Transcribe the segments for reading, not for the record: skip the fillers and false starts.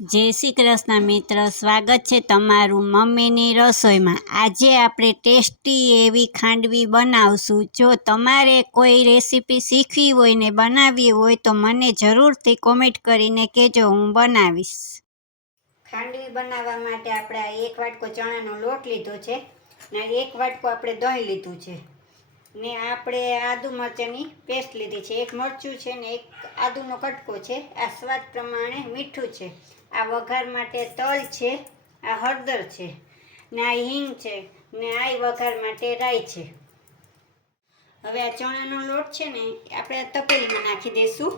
જય શ્રી કૃષ્ણ મિત્ર, સ્વાગત છે તમારું મમ્મીની રસોઈમાં। આજે આપણે ટેસ્ટી એવી ખાંડવી બનાવશું। જો તમારે કોઈ રેસીપી શીખવી હોય ને બનાવવી હોય તો મને જરૂરથી કોમેન્ટ કરીને કહેજો, હું બનાવીશ। ખાંડવી બનાવવા માટે આપણે 1 વાટકો ચણાનો લોટ લીધો છે ને 1 વાટકો આપણે દહીં લીધું છે ને આપણે આદુ મરચાંની પેસ્ટ લીધી છે, 1 મરચું છે ને 1 આદુનો કટકો છે। આ સ્વાદ પ્રમાણે મીઠું છે, આ વઘાર માટે તલ છે, આ હળદર છે ને આ હિંગ છે ને આ વઘાર માટે રાઈ છે। હવે આ ચણાનો લોટ છે ને આપણે આ તપેલીમાં નાખી દઈશું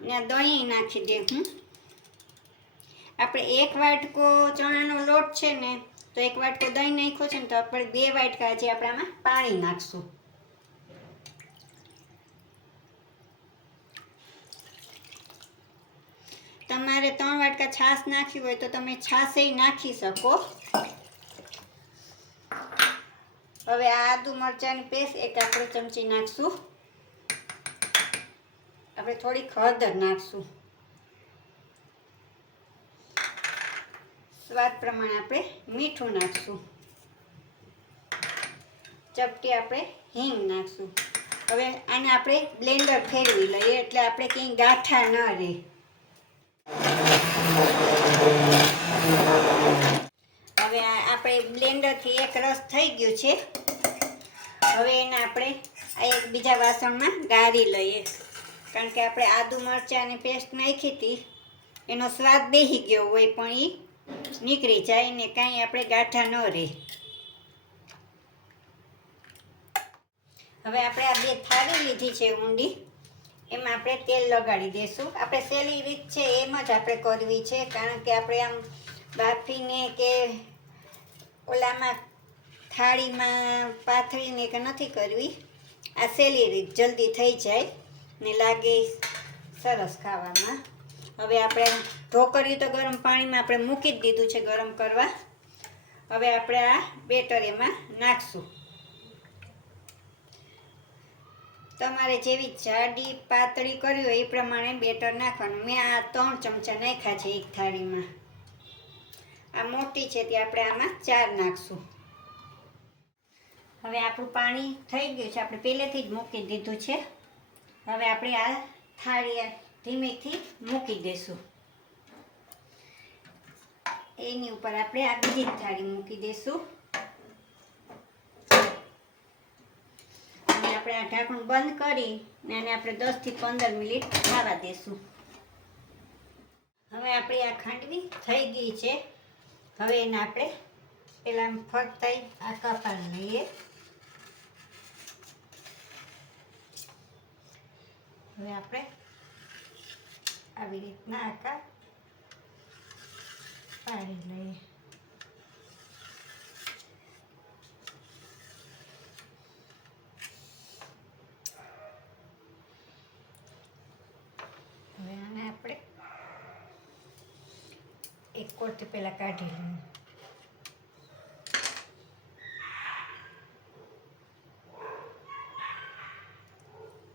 ને આ દહીં નાખી દઈશું। આપણે 1 વાટકો ચણાનો લોટ છે ને તો 1 વાટકો દહીં નાખ્યો છે ને તો આપણે 2 વાટકા જે આપણે આમાં પાણી નાખશું। તમારે 3 વાટકા છાશ નાખવી હોય તો તમે છાશ નાખી શકો। હવે આ આદુ મરચાંની પેસ્ટ એક આપણે ચમચી નાખશું। આપણે થોડીક હળદર નાખશું, સ્વાદ પ્રમાણે આપણે મીઠું નાખશું, ચપટી આપણે હિંગ નાખશું। હવે આને આપણે બ્લેન્ડર ફેરવી લઈએ એટલે આપણે કંઈ ગાંઠા ન રહે। હવે આપણે બ્લેન્ડરથી એક રસ થઈ ગયો છે। હવે એને આપણે આ એક બીજા વાસણમાં ગાળી લઈએ, કારણ કે આપણે આદુ મરચાંની પેસ્ટ નાખી હતી એનો સ્વાદ બેસી ગયો હોય પણ એ નીકળી જાય ને કાંઈ આપણે ગાંઠા ન રહે। હવે આપણે આ 2 થાળી લીધી છે ઊંડી, એમાં આપણે તેલ લગાડી દઈશું। આપણે સહેલી રીત છે એમ જ આપણે કરવી છે, કારણ કે આપણે આમ બાફીને કે ઓલામાં થાળીમાં પાથરીને કે નથી કરવી। આ સહેલી રીત, જલ્દી થઈ જાય ને લાગે સરસ ખાવામાં। હવે આપણે ઢોકળિયું તો ગરમ પાણીમાં આપણે મૂકી જ દીધું છે ગરમ કરવા। હવે આપણે આ બેટર એમાં નાખશું। તમારે જેવી જાડી પાતળી કરવી હોય એ પ્રમાણે બેટર નાખવાનું। મેં આ 3 ચમચા નાખ્યા છે એક થાળીમાં, આ મોટી છે તે આપણે આમાં 4 નાખશું। હવે આપણું પાણી થઈ ગયું છે, આપણે પહેલેથી જ મૂકી દીધું છે। હવે આપણે આ થાળી ધીમેથી મૂકી દઈશું, એની ઉપર આપણે આ બીજી થાળી મૂકી દઈશું અને આપણે આ ઢાંકણું બંધ કરી અને આપણે 10 થી 15 મિનિટ થવા દઈશું। હવે આપણી આ ખાંડવી થઈ ગઈ છે। હવે એને આપણે પેલા ફરતા આ કપાળ લઈએ। હવે આપણે આવી રીતના આકાર પાડી લઈએ। હવે આને આપણે એક કોરથી પહેલા કાઢી લઈએ।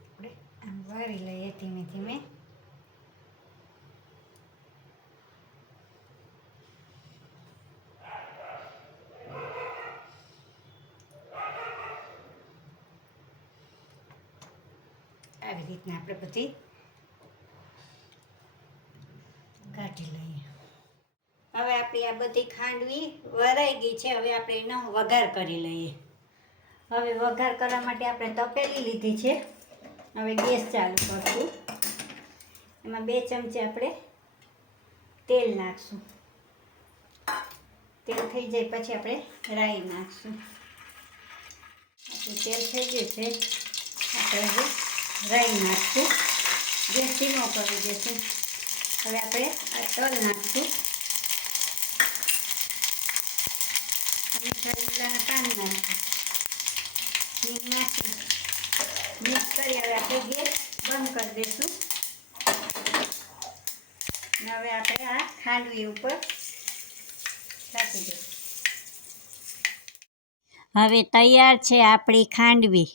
આપણે આમ વારી લઈએ ધીમે ધીમે। આવી રીતના આપણે બધી કાઢી લઈએ। હવે આપણી આ બધી ખાંડવી વરાઈ ગઈ છે। હવે આપણે એનો વઘાર કરી લઈએ। હવે વઘાર કરવા માટે આપણે તપેલી લીધી છે। હવે ગેસ ચાલુ કરશું, એમાં 2 ચમચી આપણે તેલ નાખશું। તેલ થઈ જાય પછી આપણે રાઈ નાખશું। તેલ થઈ ગયું છે, આપણે હવે રાઈ નાખશું, ગેસ ધીમો કરી દઈશું। હવે આપણે આ તલ નાખશું, મીઠા લીમડાના પાન નાખશું, હિંગ નાખી મિક્સ કરી હવે આપણે ગેસ બંધ કરી દઈશું। હવે આપણે આ ખાંડવી ઉપર નાખી દઈશું। હવે તૈયાર છે આપણી ખાંડવી।